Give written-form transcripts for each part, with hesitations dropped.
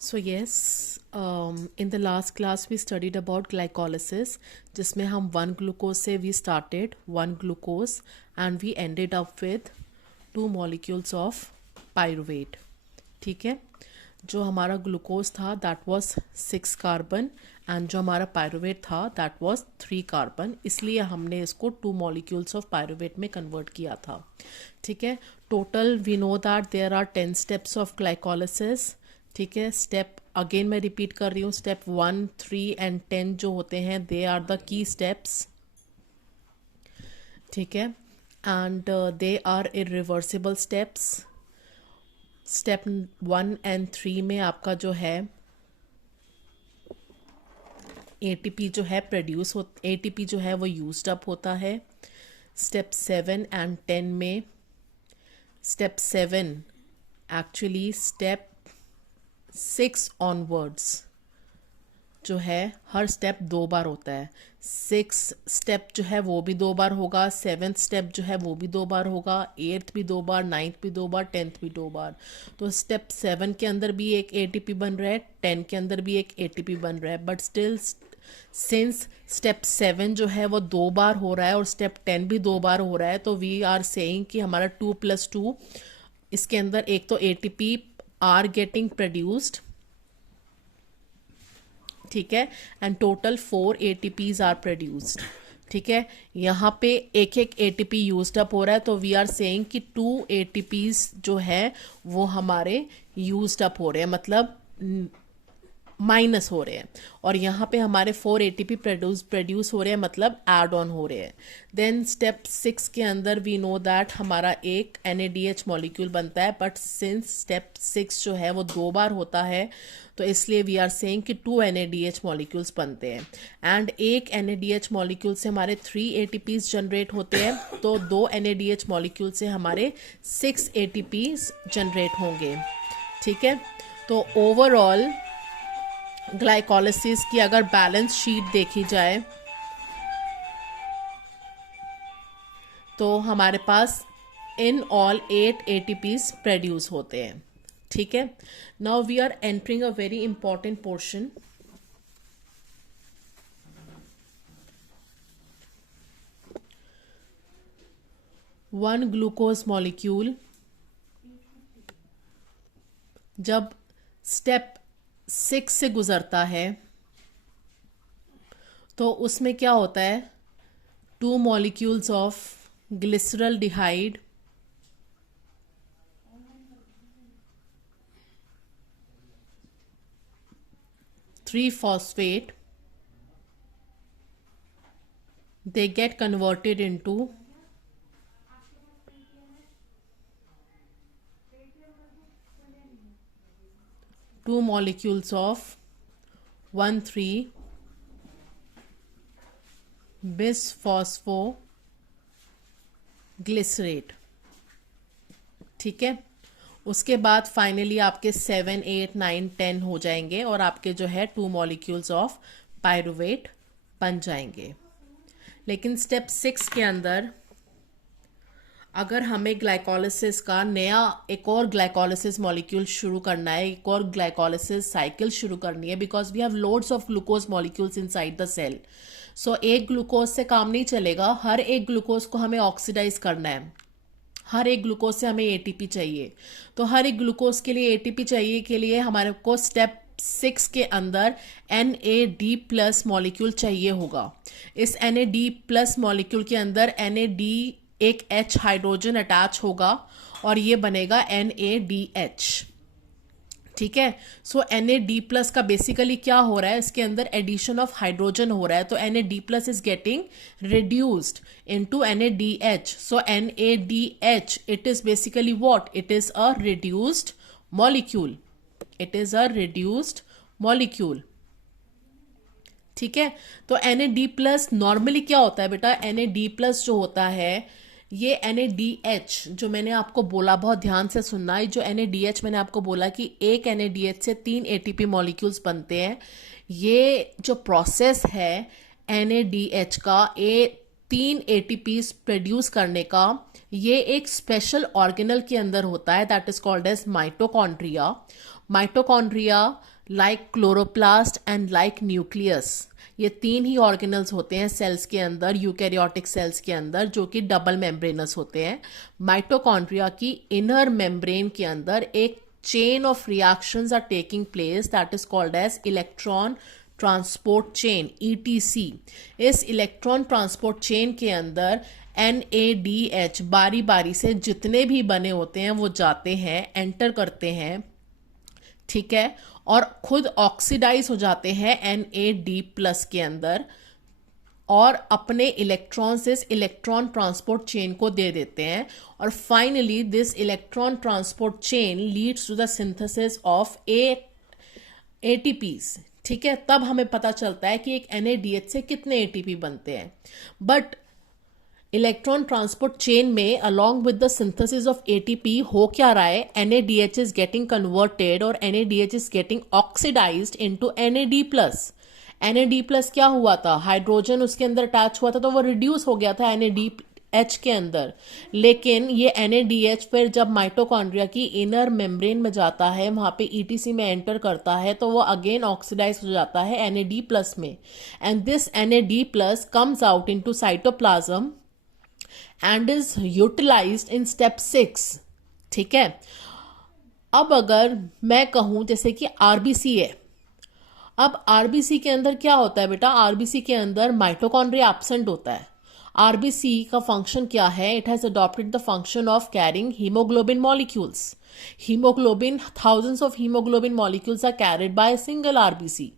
So yes, in the last class we studied about glycolysis, जिसमें हम one glucose से we started one glucose and we ended up with two molecules of pyruvate. ठीक है, जो हमारा glucose था that was 6 carbon and जो हमारा पायरुवेट था दैट वाज 3 कार्बन, इसलिए हमने इसको 2 मॉलिक्यूल्स ऑफ पायरुवेट में कन्वर्ट किया था. ठीक है, total we know that there are 10 steps of glycolysis. ठीक है, स्टेप अगेन मैं रिपीट कर रही हूँ, स्टेप 1, 3 एंड 10 जो होते हैं they are the key steps. ठीक है, and they are irreversible steps. Step 1 and 3 में आपका जो है एटीपी जो है प्रोड्यूस हो, एटीपी जो है वो यूज्ड अप होता है. स्टेप 7 एंड 10 में, स्टेप 7 एक्चुअली स्टेप 6 ऑनवर्ड्स जो है हर स्टेप 2 बार होता है. 6 स्टेप जो है वो भी 2 बार होगा, 7th स्टेप जो है वो भी 2 बार होगा, 8th भी 2 बार, 9th भी 2 बार, 10th भी 2 बार. तो स्टेप 7 के अंदर भी एक एटीपी बन रहा है, 10 के अंदर भी एक एटीपी बन रहा है, बट स्टिल सिंस स्टेप 7 जो है वो 2 बार हो रहा है और स्टेप 10 भी 2 बार हो रहा है, तो वी आर सेइंग कि हमारा 2+2 इसके अंदर एक तो एटीपी आर गेटिंग प्रोड्यूस्ड. ठीक है, and total 4 ATPs are produced. ठीक है, यहाँ पे एक एक एटीपी यूज्ड अप हो रहा है, तो वी आर सेइंग कि 2 एटीपीज जो है वो हमारे यूज्ड अप हो रहे हैं, मतलब माइनस हो रहे हैं, और यहाँ पे हमारे 4 एटीपी प्रोड्यूस हो रहे हैं, मतलब ऐड ऑन हो रहे हैं. देन स्टेप 6 के अंदर वी नो दैट हमारा एक NADH मॉलिक्यूल बनता है, बट सिंस स्टेप 6 जो है वो 2 बार होता है, तो इसलिए वी आर सेइंग कि 2 NADH मॉलिक्यूल्स बनते हैं. एंड एक NADH मॉलिक्यूल से हमारे 3 ATPs जनरेट होते हैं, तो 2 NADH मॉलिक्यूल से हमारे 6 ATPs जनरेट होंगे. ठीक है, तो ओवरऑल ग्लाइकोलिसिस की अगर बैलेंस शीट देखी जाए तो हमारे पास इन ऑल 8 ATPs प्रोड्यूस होते हैं. ठीक है, now we are entering a very important portion. One glucose molecule जब स्टेप 6 से गुजरता है तो उसमें क्या होता है, 2 molecules of glyceraldehyde three phosphate they get converted into 2 molecules of 1,3-bisphosphoglycerate. ठीक है, उसके बाद फाइनली आपके 7, 8, 9, 10 हो जाएंगे और आपके जो है 2 मॉलिक्यूल्स ऑफ पायरुवेट बन जाएंगे. लेकिन स्टेप 6 के अंदर अगर हमें ग्लाइकोलिसिस का नया एक और ग्लाइकोलिसिस मॉलिक्यूल शुरू करना है, एक और ग्लाइकोलिसिस साइकिल शुरू करनी है, because we have loads of glucose molecules inside the cell. So एक ग्लूकोज से काम नहीं चलेगा, हर एक ग्लूकोज को हमें ऑक्सीडाइज करना है, हर एक ग्लूकोज से हमें एटीपी चाहिए. तो हर एक ग्लूकोज के लिए एटीपी चाहिए के लिए हमारे को स्टेप 6 के अंदर NAD+ मॉलिक्यूल चाहिए होगा. इस NAD+ मॉलिक्यूल के अंदर NAD एक H हाइड्रोजन अटैच होगा और ये बनेगा NADH. ठीक है, सो NAD+ का बेसिकली क्या हो रहा है, इसके अंदर एडिशन ऑफ हाइड्रोजन हो रहा है, तो NAD+ is getting reduced into NADH. So NADH it is basically what, it is a reduced molecule, it is a reduced molecule. ठीक है, तो NAD+ नॉर्मली क्या होता है बेटा, NAD+ जो होता है ये NADH जो मैंने आपको बोला, बहुत ध्यान से सुनना है, जो NADH मैंने आपको बोला कि एक NADH से 3 ATP मॉलिक्यूल्स बनते हैं. ये जो प्रोसेस है NADH का 3 ATPs प्रोड्यूस करने का, ये एक स्पेशल ऑर्गेनल के अंदर होता है that is called as mitochondria. Mitochondria, like chloroplast and like nucleus, ये तीन ही ऑर्गेनल्स होते हैं सेल्स के अंदर, यूकैरियोटिक सेल्स के अंदर, जो कि डबल मेम्ब्रेनस होते हैं। माइटोकॉन्ड्रिया की इनर मेम्ब्रेन के अंदर एक chain of reactions are taking place that is called as electron transport chain, ETC। इस इलेक्ट्रॉन ट्रांसपोर्ट चेन के अंदर NADH बारी बारी से जितने भी बने होते हैं वो जाते हैं, एंटर करते हैं, ठीक है, और खुद ऑक्सीडाइज हो जाते हैं NAD+ के अंदर और अपने इलेक्ट्रॉन से इस इलेक्ट्रॉन ट्रांसपोर्ट चेन को दे देते हैं। और finally this electron transport chain leads to the synthesis of ATPs, ठीक है। तब हमें पता चलता है कि एक NADH से कितने ATP बनते हैं। बट इलेक्ट्रॉन ट्रांसपोर्ट चेन में along with the synthesis of ATP हो क्या रहा है, NADH इज गेटिंग कन्वर्टेड और NADH is getting oxidised into NAD+। NAD+ क्या हुआ था, हाइड्रोजन उसके अंदर अटैच हुआ था तो वो रिड्यूस हो गया था NADH के अंदर। लेकिन ये NADH फिर जब माइटोकॉन्ड्रिया की इनर मेम्ब्रेन में जाता है, वहां पे ETC में एंटर करता है, तो वो अगेन ऑक्सीडाइज हो जाता है NAD+ में। And this NAD+ comes out into cytoplasm and is utilized in step 6, ठीक है। अब अगर मैं कहूं जैसे कि RBC है, अब RBC के अंदर क्या होता है बेटा, RBC के अंदर माइटोकॉन्ड्रिया एब्सेंट होता है। RBC का फंक्शन क्या है, it has adopted the function of carrying haemoglobin molecules. Haemoglobin, thousands of haemoglobin molecules are carried by single RBC।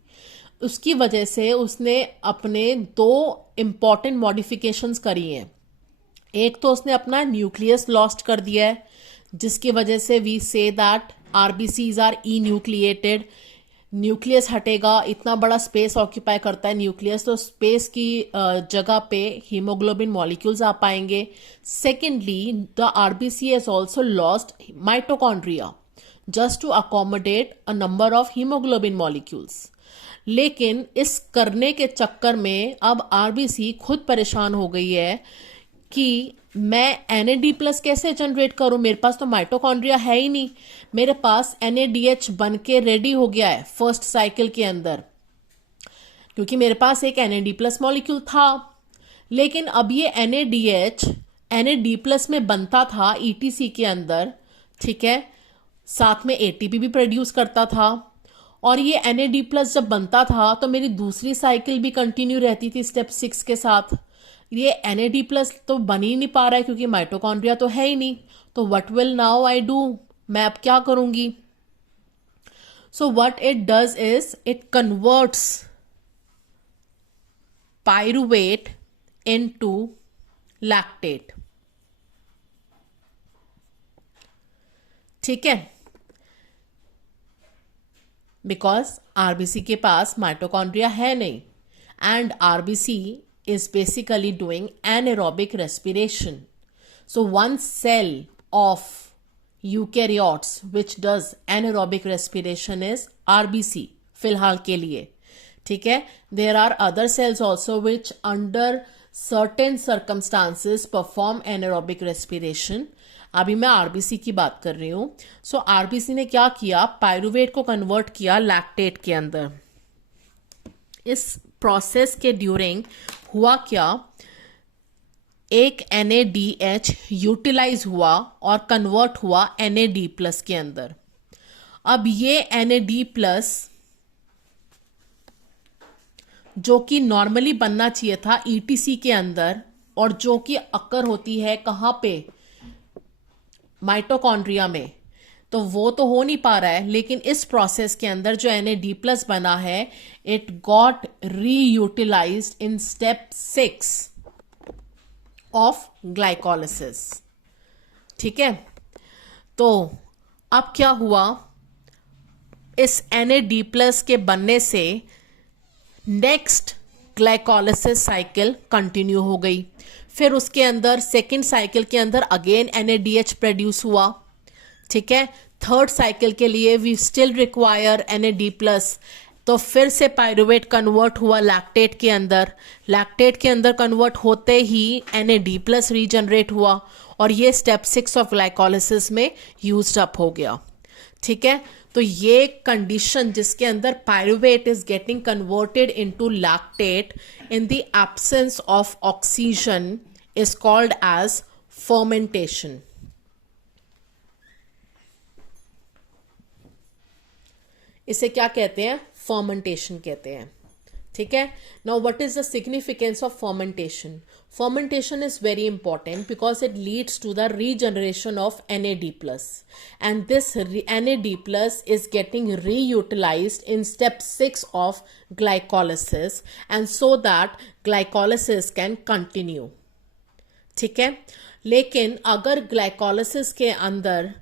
उसकी वजह से उसने अपने दो इंपॉर्टेंट मॉडिफिकेशंस करी हैं। एक तो उसने अपना न्यूक्लियस लॉस्ट कर दिया है, जिसकी वजह से we say that RBCs are enucleated. Nucleus हटेगा, इतना बड़ा स्पेस ऑक्यूपाई करता है न्यूक्लियस, तो स्पेस की जगह पे हीमोग्लोबिन मॉलिक्यूल्स आ पाएंगे। Secondly the RBC has also lost mitochondria just to accommodate a number of haemoglobin molecules. लेकिन इस करने के चक्कर में अब RBC खुद परेशान हो गई है कि मैं NAD+ कैसे जनरेट करूं, मेरे पास तो माइटोकॉन्ड्रिया है ही नहीं। मेरे पास NADH बन के रेडी हो गया है फर्स्ट साइकिल के अंदर, क्योंकि मेरे पास एक NAD+ मॉलिक्यूल था। लेकिन अब ये NAD+ में बनता था ETC के अंदर, ठीक है, साथ में ATP भी प्रोड्यूस करता था। और ये NAD+ जब बनता था तो मेरी दूसरी साइकिल भी कंटिन्यू रहती थी स्टेप 6 के साथ। ये NAD+ तो बन ही नहीं पा रहा है क्योंकि माइटोकॉन्ड्रिया तो है ही नहीं। तो what will now I do, मैं अब क्या करूंगी। So what it does is it converts pyruvate into lactate, ठीक है, बिकॉज RBC के पास माइटोकॉन्ड्रिया है नहीं and RBC is basically doing anaerobic respiration. So one cell of eukaryotes which does anaerobic respiration is RBC फिलहाल के लिए, ठीक है। There are other cells also which under certain circumstances perform anaerobic respiration. अभी मैं RBC की बात कर रही हूं। So RBC ने क्या किया, पायरुवेट को कन्वर्ट किया लैक्टेट के अंदर। इस प्रोसेस के ड्यूरिंग हुआ क्या, एक NADH यूटिलाइज हुआ और कन्वर्ट हुआ NAD+ के अंदर। अब ये NAD+ जो कि नॉर्मली बनना चाहिए था ETC के अंदर और जो कि अक्कर होती है कहाँ पे, माइटोकॉन्ड्रिया में, तो वो तो हो नहीं पा रहा है। लेकिन इस प्रोसेस के अंदर जो NAD+ बना है, it got reutilised in step 6 of glycolysis, ठीक है। तो अब क्या हुआ, इस NAD+ के बनने से नेक्स्ट ग्लाइकोलिसिस साइकिल कंटिन्यू हो गई। फिर उसके अंदर सेकेंड साइकिल के अंदर अगेन NADH प्रोड्यूस हुआ, ठीक है। थर्ड साइकिल के लिए वी स्टिल रिक्वायर NAD+, तो फिर से पायरुवेट कन्वर्ट हुआ लैक्टेट के अंदर। लैक्टेट के अंदर कन्वर्ट होते ही NAD+ रीजनरेट हुआ और ये स्टेप 6 ऑफ ग्लाइकोलिसिस में यूज्ड अप हो गया, ठीक है। तो ये कंडीशन जिसके अंदर pyruvate is getting converted into lactate in the absence of oxygen is called as fermentation. इसे क्या कहते हैं? फर्मेंटेशन कहते हैं. ठीक है. Now what is the significance of fermentation? Fermentation is very important because it leads to the regeneration of NAD+, and this NAD+ is getting reutilized in step 6 of glycolysis, and so that glycolysis can continue. ठीक है. लेकिन अगर glycolysis के अंदर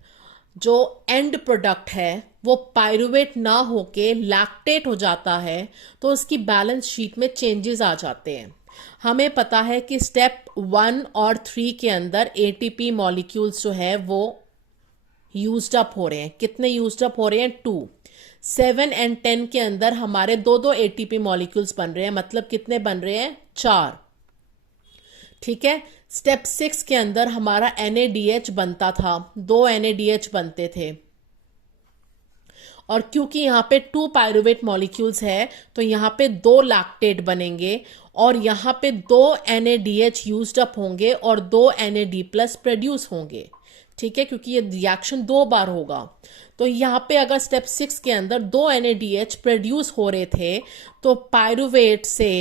जो and product है वो pyruvate ना होके लैक्टेट हो जाता है तो उसकी बैलेंस शीट में चेंजेस आ जाते हैं. हमें पता है कि स्टेप 1 और 3 के अंदर एटीपी मॉलिक्यूल्स जो है वो यूज्ड अप हो रहे हैं. कितने यूज्ड अप हो रहे हैं? 2. 7 एंड 10 के अंदर हमारे दो एटीपी मॉलिक्यूल्स बन रहे हैं. मतलब कितने बन रहे हैं? 4. ठीक है. स्टेप 6 के अंदर हमारा NADH बनता था. 2 NADH बनते थे, और क्योंकि यहाँ पे 2 पायरुवेट मॉलिक्यूल्स है तो यहाँ पे 2 लैक्टेट बनेंगे, और यहाँ पे 2 NADH यूज्ड अप होंगे और 2 NAD+ प्रोड्यूस होंगे. ठीक है. क्योंकि ये रिएक्शन 2 बार होगा. तो यहाँ पे अगर स्टेप 6 के अंदर 2 NADH प्रोड्यूस हो रहे थे तो पायरुवेट से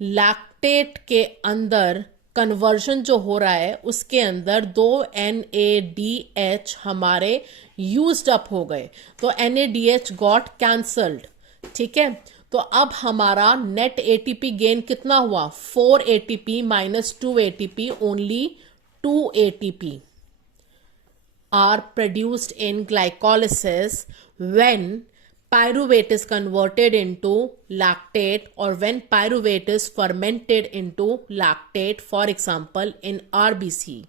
लैक्टेट के अंदर कन्वर्जन जो हो रहा है उसके अंदर 2 NADH हमारे यूज्ड अप हो गए. तो NADH गॉट कैंसल्ड. ठीक है. तो अब हमारा नेट एटीपी गेन कितना हुआ? 4 ATP minus 2 ATP, only 2 ATP are produced in glycolysis when pyruvate is converted into lactate, or when pyruvate is fermented into lactate, for example in RBC.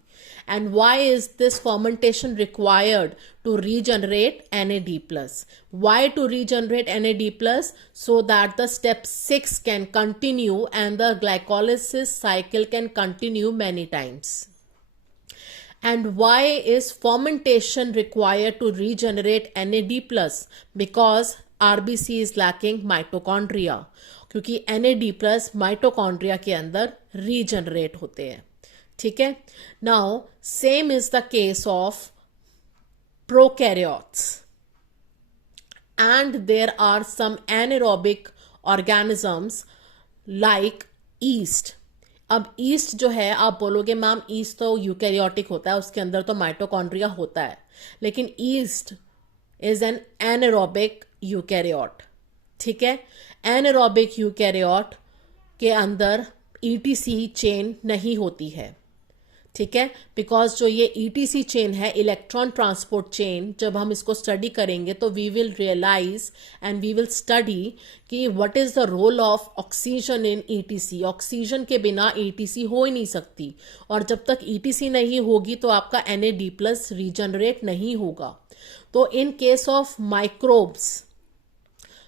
And why is this fermentation required to regenerate NAD+? Why to regenerate NAD+? So that the step 6 can continue and the glycolysis cycle can continue many times. And why is fermentation required to regenerate NAD+? Because RBC is lacking mitochondria. क्योंकि NAD+ mitochondria के अंदर regenerate होते हैं. ठीक है. Now same is the case of prokaryotes, and there are some anaerobic organisms like yeast. अब yeast जो है, आप बोलोगे मैम ईस्ट तो यूकैरियोटिक होता है, उसके अंदर तो माइटोकॉन्ड्रिया होता है, लेकिन east is an anaerobic eukaryote. ठीक है. एनारोबिक यूकैरियोट के अंदर ETC चेन नहीं होती है. ठीक है. बिकॉज जो ये ETC चेन है, इलेक्ट्रॉन ट्रांसपोर्ट चेन, जब हम इसको स्टडी करेंगे तो we will realise and we will study कि what is the role of oxygen in ETC. Oxygen के बिना ETC हो ही नहीं सकती, और जब तक ETC नहीं होगी तो आपका NAD+ रीजनरेट नहीं होगा. तो इन केस ऑफ माइक्रोब्स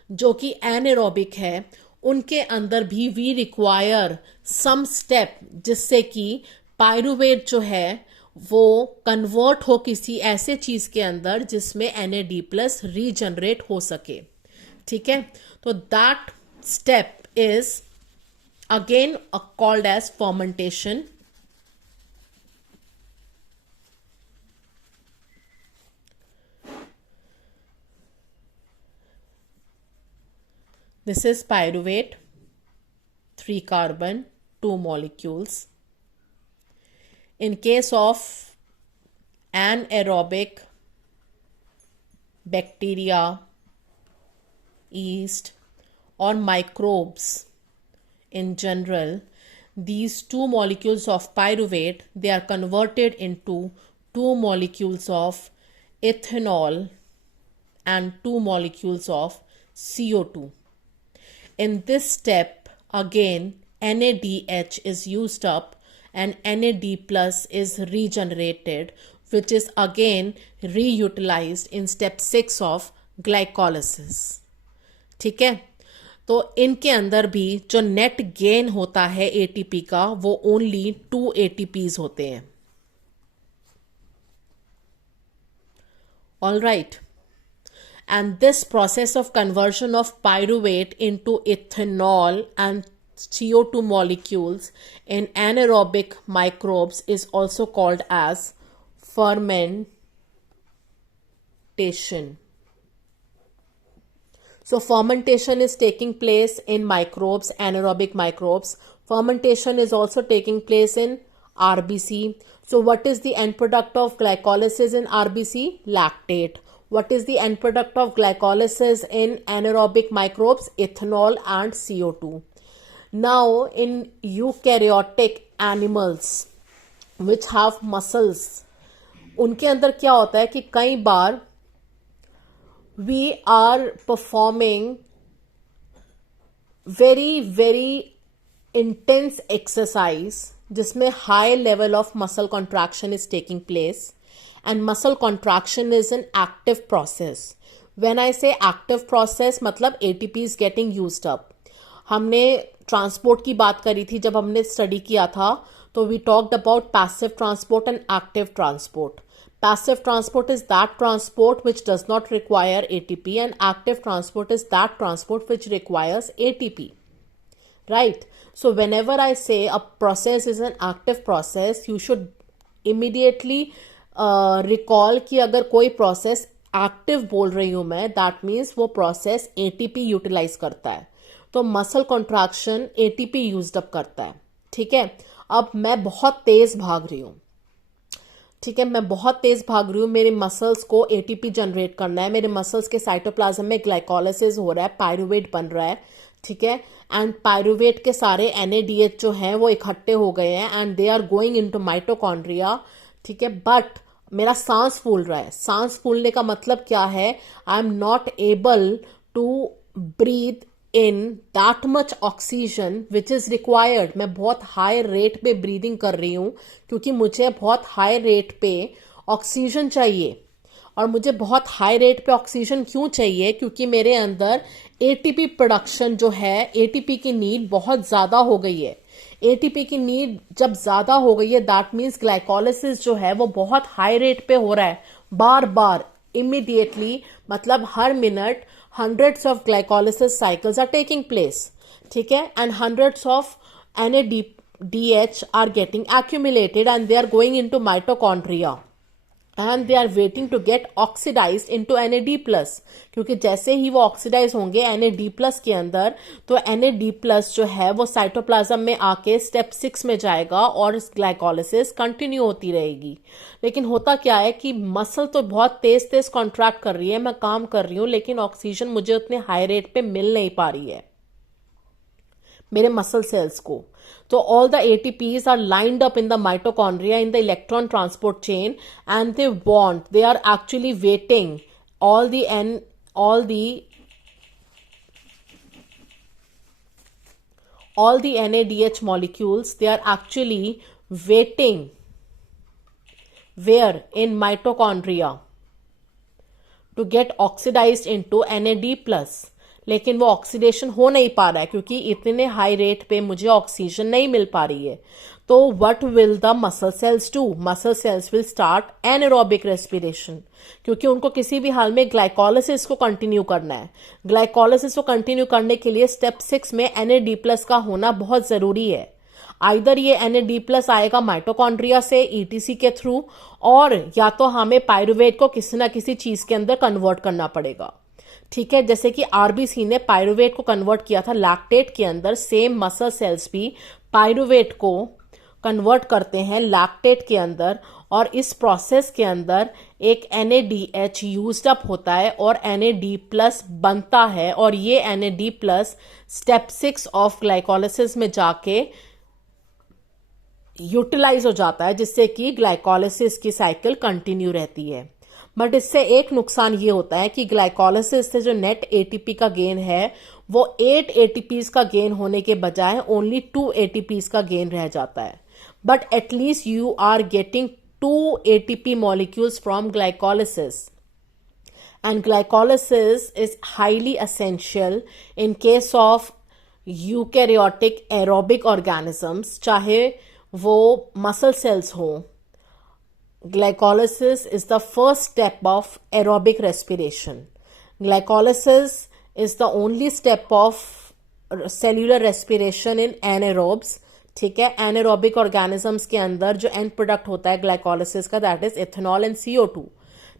जो कि एनारोबिक है, उनके अंदर भी वी रिक्वायर सम स्टेप जिससे कि पायरुवेट जो है वो कन्वर्ट हो किसी ऐसे चीज के अंदर जिसमें NAD+ रीजनरेट हो सके. ठीक है. तो that step is again called as fermentation. This is pyruvate, 3 carbon, 2 molecules. In case of anaerobic bacteria, yeast, or microbes in general, these 2 molecules of pyruvate, they are converted into 2 molecules of ethanol and 2 molecules of CO2. In this step, again, NADH is used up and NAD+ is regenerated, which is again reutilized in step 6 of glycolysis. ठीक है. तो इनके अंदर भी जो net gain होता है ATP का वो ओनली 2 ATPs होते हैं. All right. and this process of conversion of pyruvate into ethanol and CO2 molecules in anaerobic microbes is also called as fermentation. So fermentation is taking place in microbes, anaerobic microbes. Fermentation is also taking place in RBC. So what is the end product of glycolysis in RBC? Lactate. What is the end product of glycolysis in anaerobic microbes? Ethanol and CO2. Now in eukaryotic animals which have muscles, उनके अंदर क्या होता है कि कई बार we are performing very intense exercise जिसमें high level of muscle contraction is taking place, and muscle contraction is an active process. When I say active process, मतलब ATP is getting used up. हमने transport की बात करी थी जब हमने study किया था, तो we talked about passive transport and active transport. Passive transport is that transport which does not require ATP, and active transport is that transport which requires ATP. Right? So whenever I say a process is an active process, you should immediately recall कि अगर कोई process active बोल रही हूं मैं, that means वो process ATP utilize करता है. तो muscle contraction ATP used up करता है. ठीक है, अब मैं बहुत तेज भाग रही हूं. ठीक है, मैं बहुत तेज भाग रही हूँ, मेरे मसल्स को ATP जनरेट करना है, मेरे मसल्स के साइटोप्लाज्म में ग्लाइकोलाइसिस हो रहा है, पायरुवेट बन रहा है. ठीक है, एंड पायरुवेट के सारे NADH जो हैं वो इकट्ठे हो गए हैं and they are going into mitochondria. ठीक है, बट मेरा सांस फूल रहा है. सांस फूलने का मतलब क्या है? I am not able to breathe in that much oxygen which is required. मैं बहुत हाई रेट पे ब्रीदिंग कर रही हूँ क्योंकि मुझे बहुत हाई रेट पे ऑक्सीजन चाहिए. और मुझे बहुत हाई रेट पे ऑक्सीजन क्यों चाहिए? क्योंकि मेरे अंदर ATP प्रोडक्शन जो है, ATP की नीड बहुत ज़्यादा हो गई है. ATP की नीड जब ज़्यादा हो गई है, दैट मीन्स ग्लाइकोलिसिस जो है वो बहुत हाई रेट पे हो रहा है, बार बार, इमीडिएटली, मतलब हर minute hundreds of glycolysis cycles are taking place. ठीक है, and hundreds of NADH are getting accumulated and they are going into mitochondria and they are waiting to get oxidized into NAD+. क्योंकि जैसे ही वो oxidise होंगे NAD+ के अंदर, तो NAD+ जो है वो साइटोप्लाज्म में आके स्टेप 6 में जाएगा और ग्लाइकोलिसिस कंटिन्यू होती रहेगी. लेकिन होता क्या है कि मसल तो बहुत तेज तेज कॉन्ट्रैक्ट कर रही है, मैं काम कर रही हूँ, लेकिन ऑक्सीजन मुझे उतने हाई रेट पे मिल नहीं पा रही है मेरे मसल सेल्स को. So all the ATPs are lined up in the mitochondria in the electron transport chain, and they are actually waiting. All the NADH molecules, they are actually waiting where? In mitochondria to get oxidized into NAD+. लेकिन वो oxidation हो नहीं पा रहा है क्योंकि इतने high rate पे मुझे ऑक्सीजन नहीं मिल पा रही है. तो what will the muscle cells do? Muscle cells will start anaerobic respiration, क्योंकि उनको किसी भी हाल में ग्लाइकोलिसिस को कंटिन्यू करना है. ग्लाइकोलिसिस को कंटिन्यू करने के लिए स्टेप 6 में NAD+ का होना बहुत जरूरी है. आइदर ये NAD+ आएगा माइटोकॉन्ड्रिया से ETC के थ्रू, और या तो हमें पायरुवेट को किसी ना किसी चीज के अंदर कन्वर्ट करना पड़ेगा. ठीक है, जैसे कि RBC ने पायरुवेट को कन्वर्ट किया था लैक्टेट के अंदर, सेम मसल सेल्स भी पायरुवेट को कन्वर्ट करते हैं लैक्टेट के अंदर, और इस प्रोसेस के अंदर एक NADH यूज्ड अप होता है और NAD+ बनता है, और ये NAD+ स्टेप 6 ऑफ ग्लाइकोलिसिस में जाके यूटिलाइज हो जाता है, जिससे कि ग्लाइकोलिसिस की साइकिल कंटिन्यू रहती है. बट इससे एक नुकसान ये होता है कि ग्लाइकोलिसिस से जो नेट ATP का गेन है वो 8 ATPs का गेन होने के बजाय ओनली 2 ATPs का गेन रह जाता है. But at least you are getting 2 ATP molecules from glycolysis. And glycolysis is highly essential in case of eukaryotic aerobic organisms, चाहे वो मसल सेल्स हो. Glycolysis is the first step of aerobic respiration. Glycolysis is the only step of cellular respiration in anaerobes, ठीक है। Anaerobic organisms के अंदर जो and product होता है ग्लाइकोलिसिस का, that is ethanol and CO2,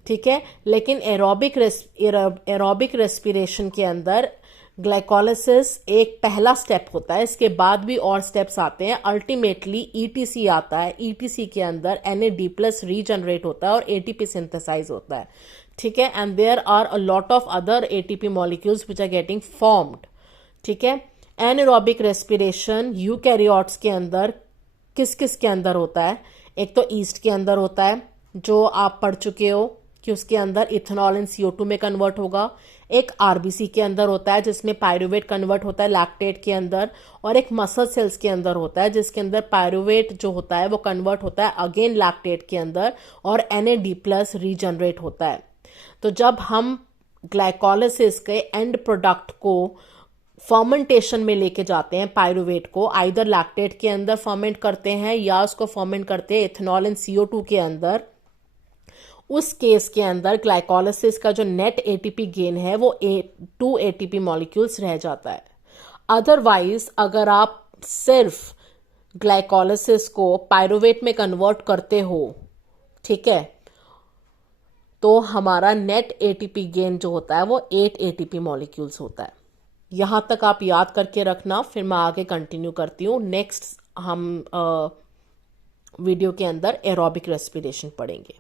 ठीक है। लेकिन एरोबिक रेस्पिरेशन के अंदर ग्लाइकोलिसिस एक पहला स्टेप होता है, इसके बाद भी और स्टेप्स आते हैं। अल्टीमेटली ETC आता है, ETC के अंदर NAD+ रीजनरेट होता है और ATP सिंथेसाइज होता है, ठीक है। And there are a lot of other ATP molecules which are getting formed, ठीक है। एनारोबिक रेस्पिरेशन यूकैरियोट्स के अंदर किस किस के अंदर होता है? एक तो ईस्ट के अंदर होता है, जो आप पढ़ चुके हो कि उसके अंदर इथेनॉल एंड CO2 में कन्वर्ट होगा। एक RBC के अंदर होता है जिसमें पायरुवेट कन्वर्ट होता है लैक्टेट के अंदर, और एक मसल सेल्स के अंदर होता है जिसके अंदर पायरुवेट जो होता है वो कन्वर्ट होता है अगेन लैक्टेट के अंदर, और NAD+ रीजनरेट होता है। तो जब हम ग्लाइकोलिसिस के एंड प्रोडक्ट को फर्मेंटेशन में लेके जाते हैं, पायरुवेट को आइदर लैक्टेट के अंदर फर्मेंट करते हैं या उसको फर्मेंट करते हैं इथेनॉल एंड CO2 के अंदर, उस केस के अंदर ग्लाइकोलिसिस का जो नेट ATP गेन है वो 2 ATP मॉलिक्यूल्स रह जाता है। अदरवाइज अगर आप सिर्फ ग्लाइकोलिसिस को पायरुवेट में कन्वर्ट करते हो, ठीक है, तो हमारा नेट ATP गेन जो होता है वो 8 ATP मॉलिक्यूल्स होता है। यहां तक आप याद करके रखना, फिर मैं आगे कंटिन्यू करती हूँ। नेक्स्ट हम वीडियो के अंदर एरोबिक रेस्पिरेशन पढ़ेंगे।